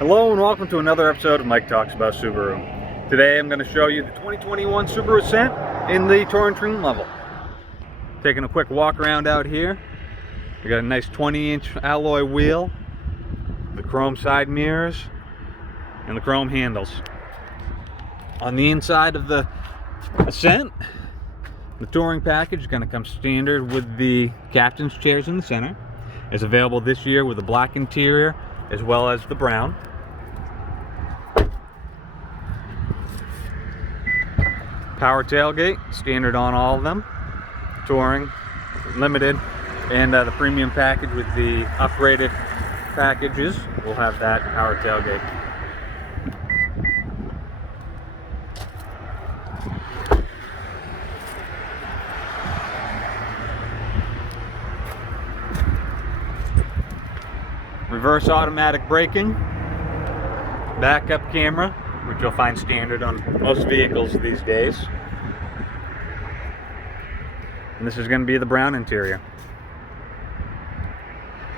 Hello and welcome to another episode of Mike Talks About Subaru. Today I'm going to show you the 2021 Subaru Ascent in the touring trim level. Taking a quick walk around out here. We got a nice 20-inch alloy wheel, the chrome side mirrors, and the chrome handles. On the inside of the Ascent, the touring package is going to come standard with the captain's chairs in the center. It's available this year with the black interior as well as the brown. Power tailgate, standard on all of them. Touring, limited, and the premium package with the upgraded packages will have that power tailgate. Reverse automatic braking, backup camera, which you'll find standard on most vehicles these days. And this is going to be the brown interior.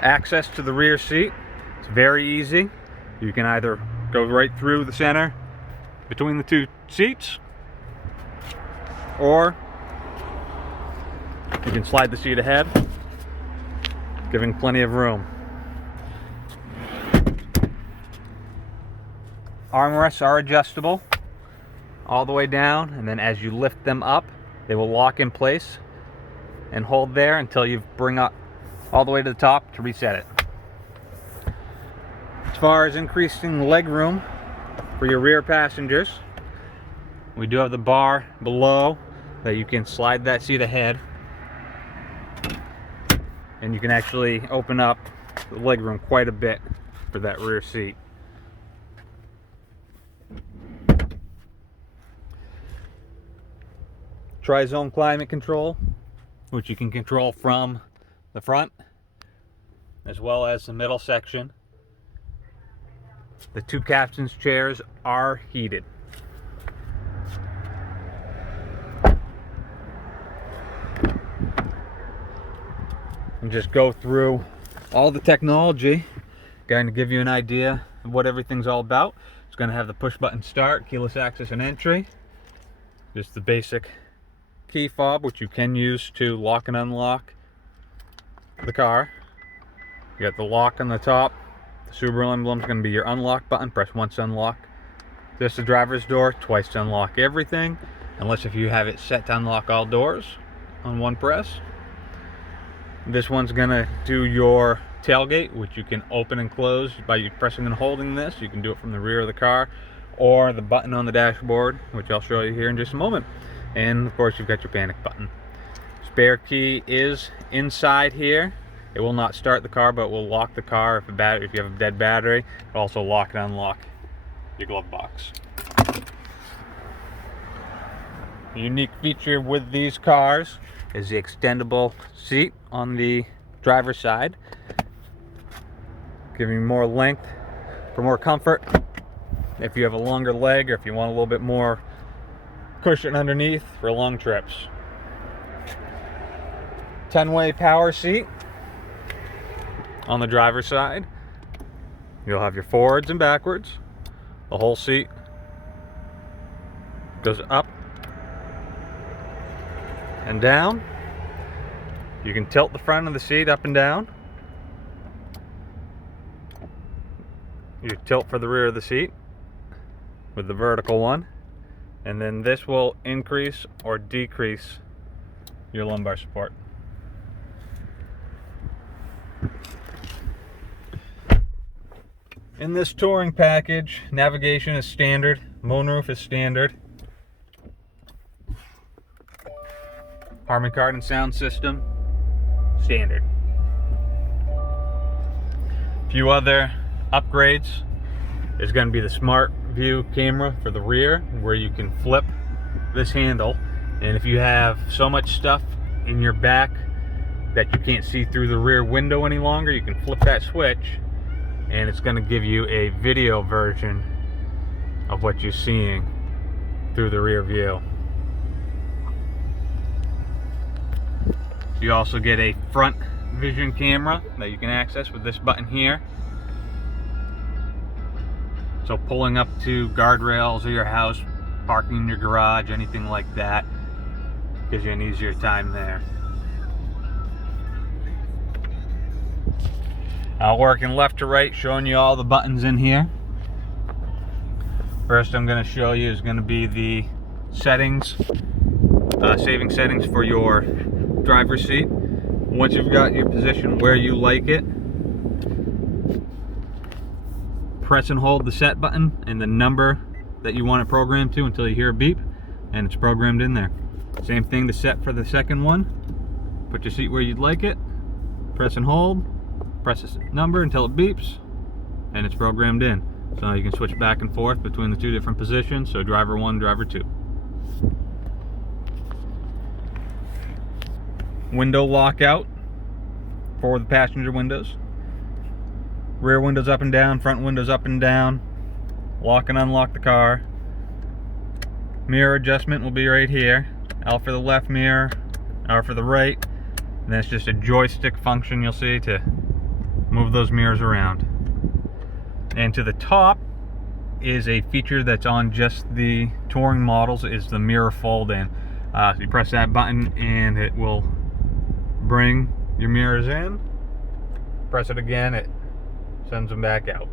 Access to the rear seat, it's very easy. You can either go right through the center between the two seats, or you can slide the seat ahead, giving plenty of room. Armrests are adjustable all the way down, and then as you lift them up, they will lock in place and hold there until you bring up all the way to the top to reset it. As far as increasing the leg room for your rear passengers, we do have the bar below that you can slide that seat ahead, and you can actually open up the leg room quite a bit for that rear seat. Tri-zone climate control, which you can control from the front as well as the middle section. The two captain's chairs are heated. And just go through all the technology, going to give you an idea of what everything's all about. It's going to have the push button start, keyless access and entry, just the basic key fob, which you can use to lock and unlock the car. You got the lock on the top. The Subaru emblem is going to be your unlock button. Press once to unlock. This is the driver's door, twice to unlock everything, unless if you have it set to unlock all doors on one press. This one's going to do your tailgate, which you can open and close by pressing and holding this. You can do it from the rear of the car or the button on the dashboard, which I'll show you here in just a moment. And of course you've got your panic button. Spare key is inside here. It will not start the car, but will lock the car if you have a dead battery. It'll also lock and unlock your glove box. A unique feature with these cars is the extendable seat on the driver's side, giving more length for more comfort. If you have a longer leg, or if you want a little bit more cushion underneath for long trips. 10-way power seat on the driver's side. You'll have your forwards and backwards. The whole seat goes up and down. You can tilt the front of the seat up and down. You tilt for the rear of the seat with the vertical one. And then this will increase or decrease your lumbar support. In this touring package, navigation is standard, Moonroof is standard, Harman Kardon sound system, standard. A few other upgrades is going to be the smart view camera for the rear, where you can flip this handle, and if you have so much stuff in your back that you can't see through the rear window any longer, you can flip that switch and it's going to give you a video version of what you're seeing through the rear view. You also get a front vision camera that you can access with this button here. So pulling up to guardrails of your house, parking in your garage, anything like that, gives you an easier time there. Working left to right, showing you all the buttons in here. First I'm going to show you is going to be the settings, saving settings for your driver's seat. Once you've got your position where you like it, press and hold the set button and the number that you want it programmed to until you hear a beep, and it's programmed in there. Same thing to set for the second one. Put your seat where you'd like it, press and hold, press the number until it beeps, and it's programmed in. So now you can switch back and forth between the two different positions, so driver 1, driver 2. Window lockout for the passenger windows. Rear windows up and down, front windows up and down. Lock and unlock the car. Mirror adjustment will be right here. L for the left mirror, R for the right. And then it's just a joystick function you'll see to move those mirrors around. And to the top is a feature that's on just the touring models, is the mirror fold in. So you press that button and it will bring your mirrors in. Press it again, it sends them back out.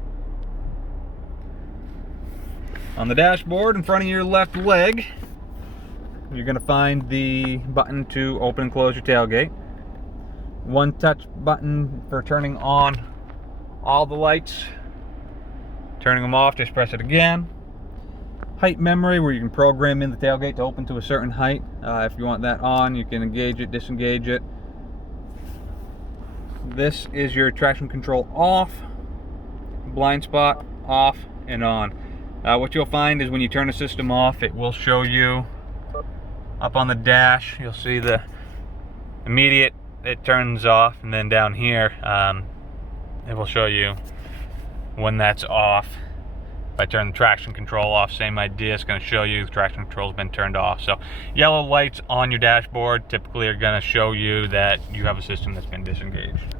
On the dashboard in front of your left leg, you're going to find the button to open and close your tailgate. One touch button for turning on all the lights. Turning them off, just press it again. Height memory, where you can program in the tailgate to open to a certain height. If you want that on, you can engage it, disengage it. This is your traction control off, blind spot off and on. What you'll find is when you turn the system off, it will show you up on the dash, you'll see the immediate, it turns off, and then down here it will show you when that's off. If I turn the traction control off, same idea, it's going to show you the traction control has been turned off. So yellow lights on your dashboard typically are going to show you that you have a system that's been disengaged.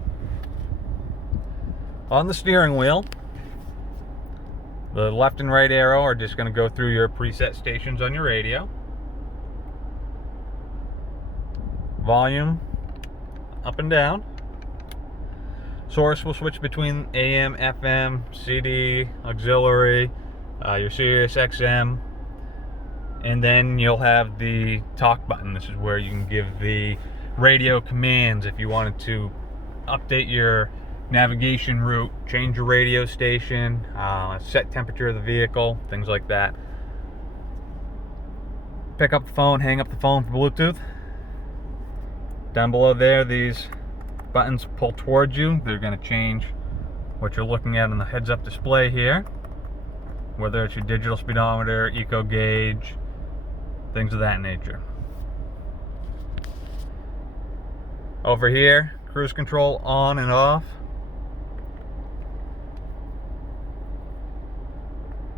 On the steering wheel, the left and right arrow are just going to go through your preset stations on your radio. Volume up and down. Source will switch between AM, FM, CD, auxiliary, your Sirius XM, and then you'll have the talk button. This is where you can give the radio commands if you wanted to update your navigation route, change your radio station, set temperature of the vehicle, things like that. Pick up the phone, hang up the phone for Bluetooth. Down below there, these buttons pull towards you. They're going to change what you're looking at on the heads-up display here, whether it's your digital speedometer, eco gauge, things of that nature. Over here, cruise control on and off.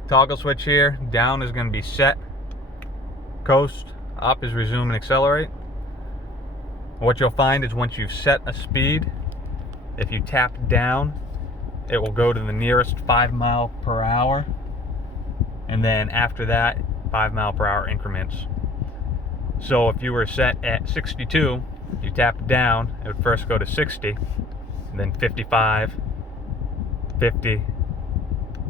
Toggle switch here. Down is going to be set. Coast. Up is resume and accelerate. What you'll find is once you've set a speed, if you tap down, it will go to the nearest 5 miles per hour. And then after that, 5 mile per hour increments. So if you were set at 62, you tap down, it would first go to 60, and then 55, 50,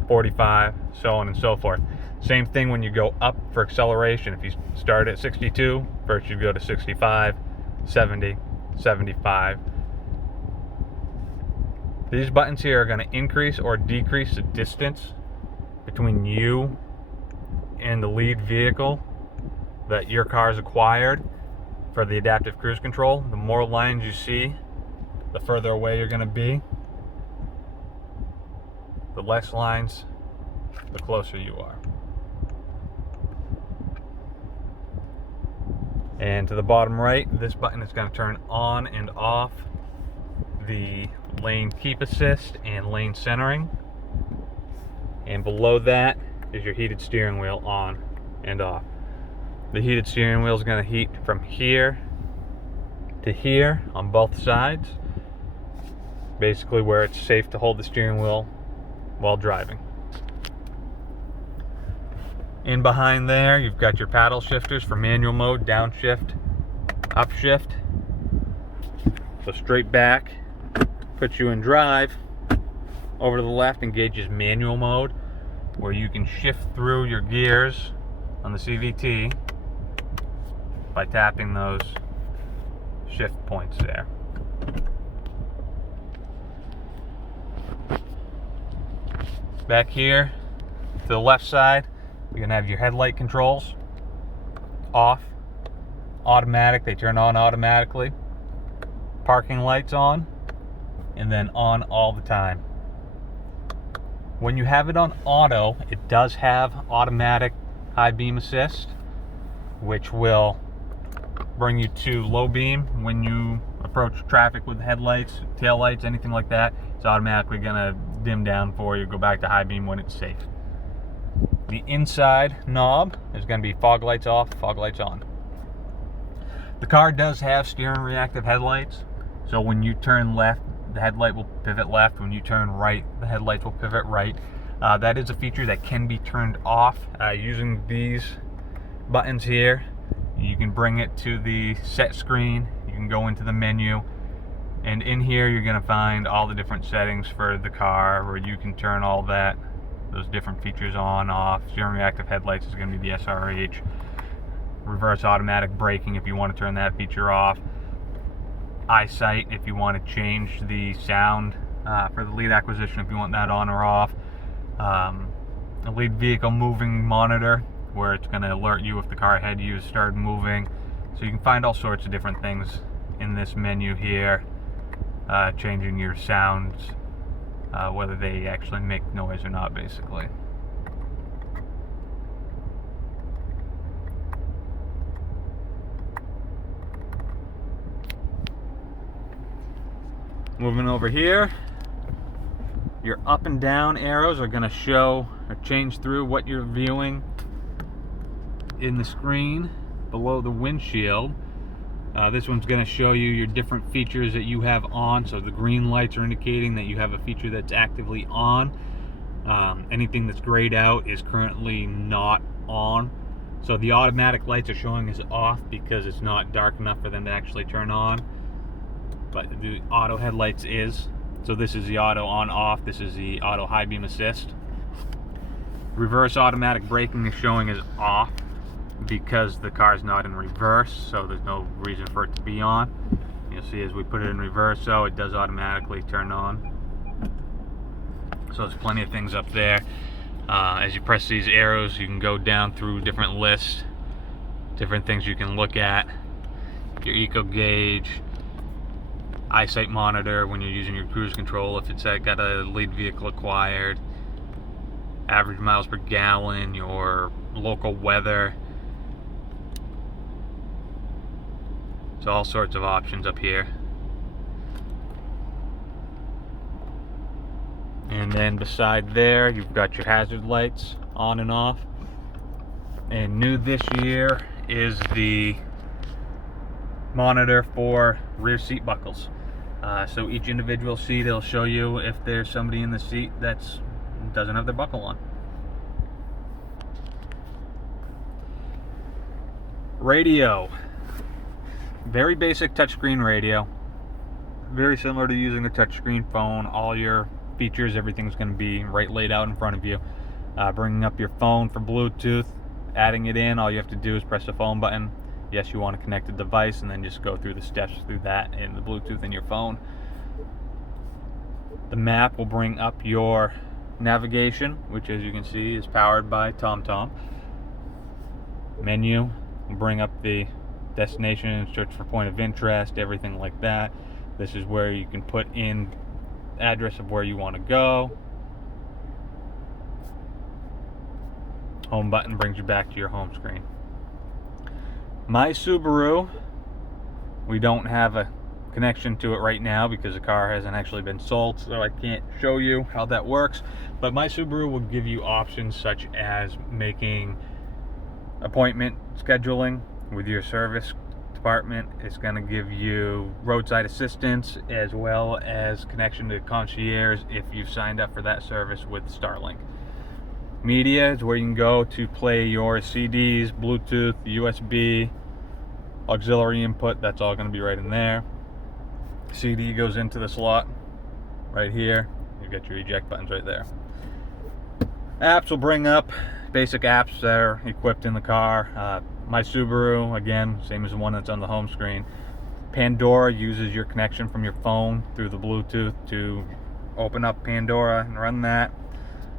45, so on and so forth. Same thing when you go up for acceleration. If you start at 62, first you go to 65, 70, 75. These buttons here are going to increase or decrease the distance between you and the lead vehicle that your car's acquired for the adaptive cruise control. The more lines you see, the further away you're going to be. The less lines, the closer you are. And to the bottom right, this button is going to turn on and off the lane keep assist and lane centering. And below that is your heated steering wheel on and off. The heated steering wheel is going to heat from here to here on both sides, basically where it's safe to hold the steering wheel while driving. In behind there, you've got your paddle shifters for manual mode, downshift, upshift. So straight back, puts you in drive. Over to the left engages manual mode, where you can shift through your gears on the CVT by tapping those shift points there. Back here to the left side, you're going to have your headlight controls off, automatic, they turn on automatically. Parking lights on, and then on all the time. When you have it on auto, it does have automatic high beam assist, which will bring you to low beam when you approach traffic with headlights, tail lights, anything like that. It's automatically gonna dim down for you, go back to high beam when it's safe. The inside knob is gonna be fog lights off, fog lights on. The car does have steering reactive headlights, so when you turn left, the headlight will pivot left. When you turn right, the headlights will pivot right. That is a feature that can be turned off using these buttons here. You can bring it to the set screen, you can go into the menu, and in here you're going to find all the different settings for the car, where you can turn all that, those different features on, off. Steering reactive headlights is going to be the SRH. Reverse automatic braking if you want to turn that feature off. Eyesight if you want to change the sound for the lead acquisition, if you want that on or off. A lead vehicle moving monitor, where it's going to alert you if the car ahead of you started moving. So you can find all sorts of different things in this menu here, changing your sounds, whether they actually make noise or not, basically. Moving over here, your up and down arrows are going to show or change through what you're viewing in the screen below the windshield. This one's going to show you your different features that you have on. So the green lights are indicating that you have a feature that's actively on. Anything that's grayed out is currently not on. So the automatic lights are showing as off because it's not dark enough for them to actually turn on. But the auto headlights is. So this is the auto on off, this is the auto high beam assist. Reverse automatic braking is showing as off because the car's not in reverse, so there's no reason for it to be on. You'll see as we put it in reverse, so it does automatically turn on. So there's plenty of things up there. As you press these arrows, you can go down through different lists, different things you can look at. Your eco gauge, eyesight monitor when you're using your cruise control, if it's got a lead vehicle acquired, average miles per gallon, your local weather. So all sorts of options up here. And then beside there, you've got your hazard lights on and off. And new this year is the monitor for rear seat buckles. So each individual seat, it'll show you if there's somebody in the seat that doesn't have their buckle on. Radio. Very basic touchscreen radio. Very similar to using a touchscreen phone. All your features, everything's going to be right laid out in front of you. Bringing up your phone for Bluetooth, adding it in, all you have to do is press the phone button. Yes, you want to connect a device, and then just go through the steps through that in the Bluetooth in your phone. The map will bring up your navigation, which as you can see is powered by TomTom. Menu will bring up the destination, search for point of interest, everything like that. This is where you can put in address of where you want to go. Home button brings you back to your home screen. My Subaru, we don't have a connection to it right now because the car hasn't actually been sold, so I can't show you how that works. But my Subaru will give you options such as making appointment scheduling with your service department. It's going to give you roadside assistance as well as connection to concierge if you've signed up for that service with Starlink. Media is where you can go to play your CDs, Bluetooth, USB, auxiliary input. That's all going to be right in there. CD goes into the slot right here. You get your eject buttons right there. Apps will bring up basic apps that are equipped in the car. My Subaru, again, same as the one that's on the home screen. Pandora uses your connection from your phone through the Bluetooth to open up Pandora and run that.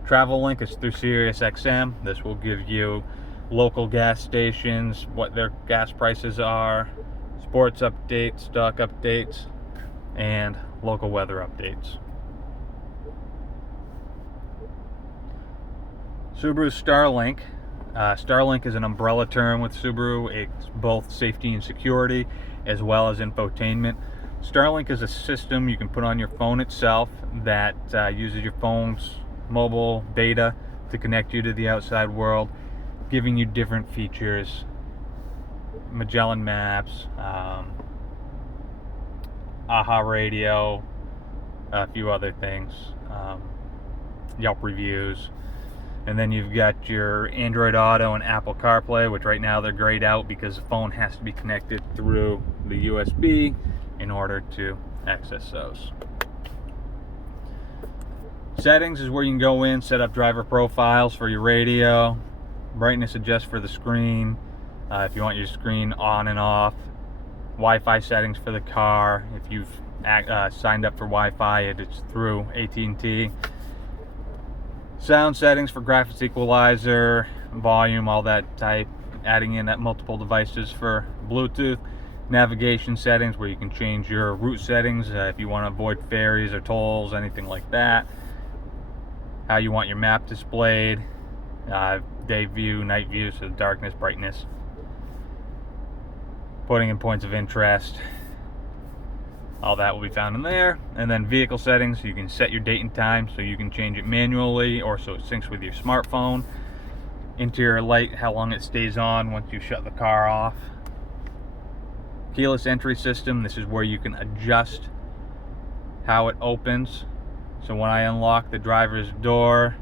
Travel Link is through Sirius XM. This will give you local gas stations, what their gas prices are, sports updates, stock updates, and local weather updates. Subaru Starlink. Starlink is an umbrella term with Subaru. It's both safety and security as well as infotainment. Starlink is a system you can put on your phone itself that uses your phone's mobile data to connect you to the outside world, giving you different features, Magellan Maps, AHA Radio, a few other things, Yelp reviews. And then you've got your Android Auto and Apple CarPlay, which right now they're grayed out because the phone has to be connected through the USB in order to access those. Settings is where you can go in, set up driver profiles for your radio, brightness adjust for the screen, if you want your screen on and off, Wi-Fi settings for the car. If you've signed up for Wi-Fi, it's through AT&T. Sound settings for graphics equalizer, volume, all that type. Adding in at multiple devices for Bluetooth. Navigation settings where you can change your route settings if you want to avoid ferries or tolls, anything like that. How you want your map displayed, day view, night view, so darkness, brightness. Putting in points of interest. All that will be found in there. And then vehicle settings, you can set your date and time so you can change it manually or so it syncs with your smartphone. Interior light, how long it stays on once you shut the car off. Keyless entry system, this is where you can adjust how it opens. So when I unlock the driver's door,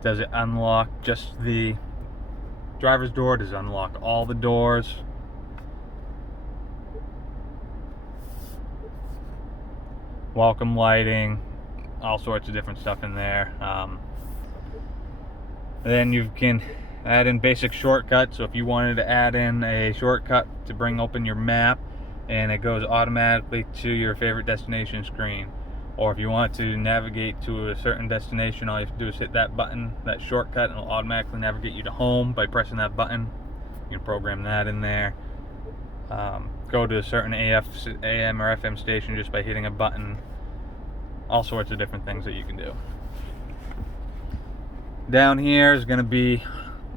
does it unlock just the driver's door? Does it unlock all the doors? Welcome lighting, all sorts of different stuff in there. Then you can add in basic shortcuts. So if you wanted to add in a shortcut to bring open your map and it goes automatically to your favorite destination screen, or if you want to navigate to a certain destination, all you have to do is hit that button, that shortcut, and it'll automatically navigate you to home by pressing that button. You can program that in there. Go to a certain AM or FM station just by hitting a button. All sorts of different things that you can do. Down here is going to be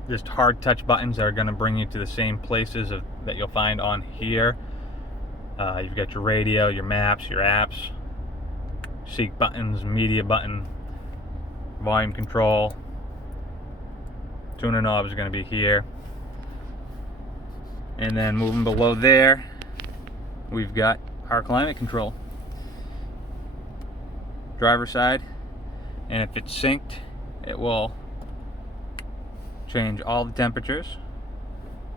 just hard touch buttons that are going to bring you to the same places that you'll find on here. You've got your radio, your maps, your apps, seek buttons, media button, volume control. Tuner knob is going to be here. And then moving below there, we've got our climate control. Driver side, and if it's synced, it will change all the temperatures.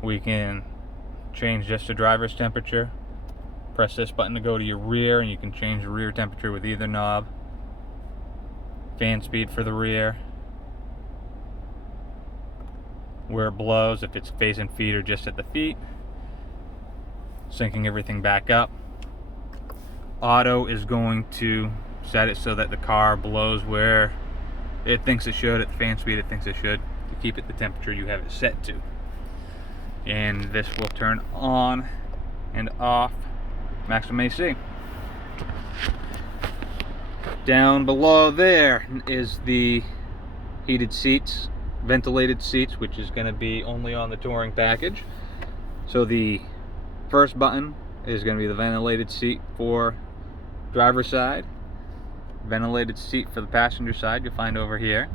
We can change just the driver's temperature. Press this button to go to your rear, and you can change the rear temperature with either knob. Fan speed for the rear. Where it blows, if it's facing feet or just at the feet. Syncing everything back up. Auto is going to set it so that the car blows where it thinks it should, at the fan speed it thinks it should, to keep it the temperature you have it set to. And this will turn on and off maximum AC. Down below there is the heated seats, ventilated seats, which is going to be only on the touring package. So the first button is going to be the ventilated seat for driver's side. Ventilated seat for the passenger side you'll find over here.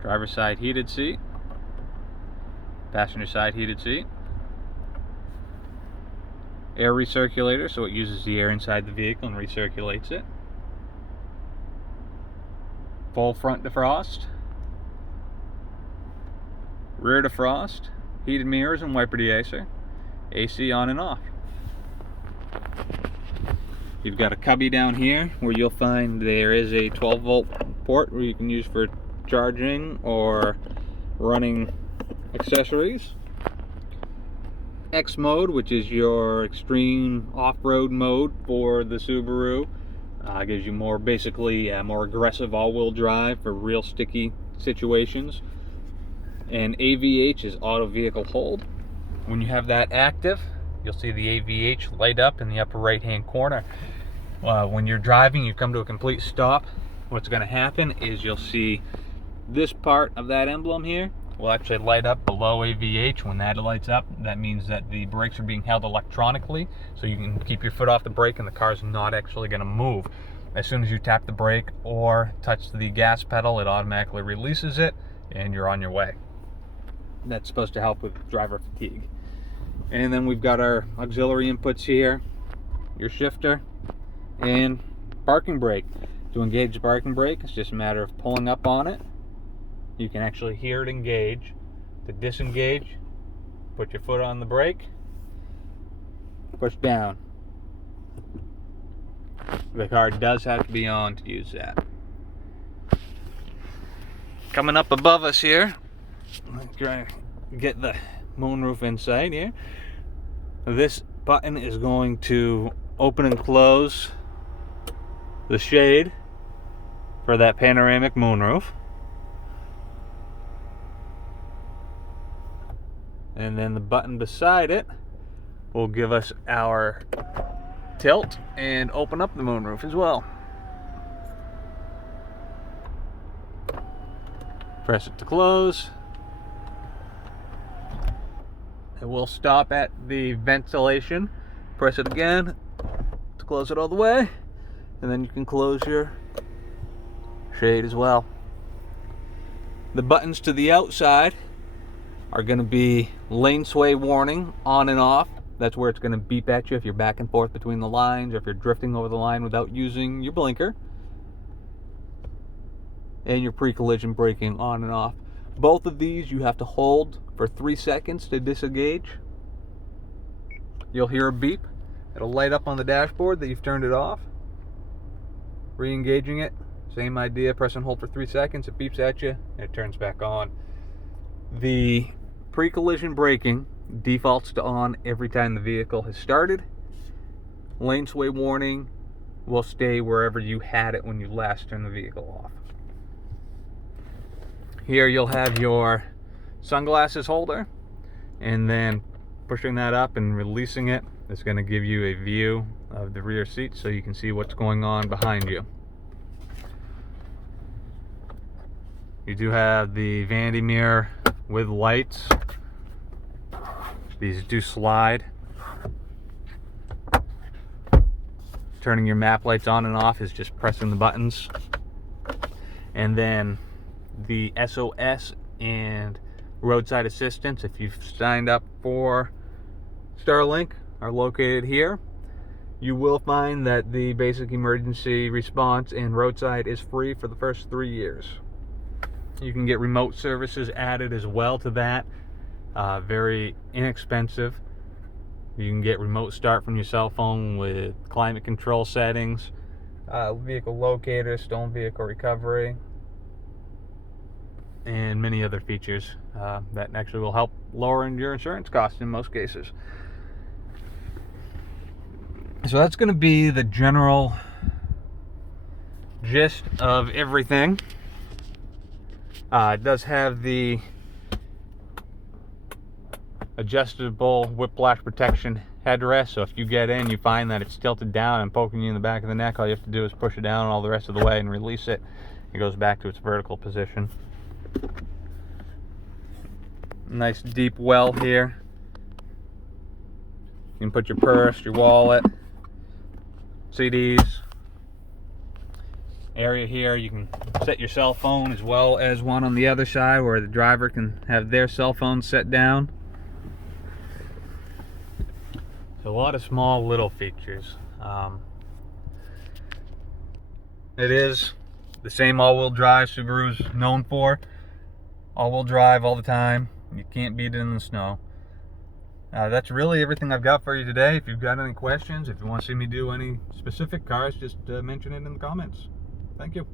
Driver's side heated seat. Passenger side heated seat. Air recirculator, so it uses the air inside the vehicle and recirculates it. Full front defrost. rear defrost, heated mirrors and wiper deesser, AC on and off. You've got a cubby down here where you'll find there is a 12-volt port where you can use for charging or running accessories. X mode, which is your extreme off-road mode for the Subaru, gives you more, basically more aggressive all-wheel drive for real sticky situations. And AVH is auto vehicle hold. When you have that active, you'll see the AVH light up in the upper right hand corner. When you're driving, you come to a complete stop, what's going to happen is you'll see this part of that emblem here will actually light up below AVH. When that lights up, that means that the brakes are being held electronically, so you can keep your foot off the brake and the car's not actually going to move. As soon as you tap the brake or touch the gas pedal, it automatically releases it and you're on your way. That's supposed to help with driver fatigue. And then we've got our auxiliary inputs here, your shifter, and parking brake. To engage the parking brake, it's just a matter of pulling up on it. You can actually hear it engage. To disengage, put your foot on the brake, push down. The car does have to be on to use that. Coming up above us here, try to get the moonroof inside here. This button is going to open and close the shade for that panoramic moonroof. And then the button beside it will give us our tilt and open up the moonroof as well. Press it to close. It will stop at the ventilation. Press it again to close it all the way, and then you can close your shade as well. The buttons to the outside are going to be lane sway warning on and off. That's where it's going to beep at you if you're back and forth between the lines or if you're drifting over the line without using your blinker. And your pre-collision braking on and off. Both of these you have to hold for 3 seconds to disengage. You'll hear a beep. It'll light up on the dashboard that you've turned it off. Re-engaging it, same idea. Press and hold for 3 seconds. It beeps at you and it turns back on. The pre-collision braking defaults to on every time the vehicle has started. Lane sway warning will stay wherever you had it when you last turned the vehicle off. Here you'll have your sunglasses holder, and then pushing that up and releasing it is going to give you a view of the rear seat so you can see what's going on behind you. You do have the vanity mirror with lights. These do slide. Turning your map lights on and off is just pressing the buttons. And then the SOS and roadside assistance, if you've signed up for Starlink, are located here. You will find that the basic emergency response and roadside is free for the first 3 years. You can get remote services added as well to that. Very inexpensive. You can get remote start from your cell phone with climate control settings, vehicle locator, stolen vehicle recovery, and many other features that actually will help lower your insurance costs in most cases. So that's going to be the general gist of everything. It does have the adjustable whiplash protection headrest, so if you get in, you find that it's tilted down and poking you in the back of the neck, all you have to do is push it down all the rest of the way and release it. It goes back to its vertical position. Nice deep well here. You can put your purse, your wallet, CDs. Area here, you can set your cell phone as well as one on the other side where the driver can have their cell phone set down. So a lot of small little features. It is the same all-wheel drive Subaru's known for. All-wheel drive all the time. You can't beat it in the snow. That's really everything I've got for you today. If you've got any questions, if you want to see me do any specific cars, just mention it in the comments. Thank you.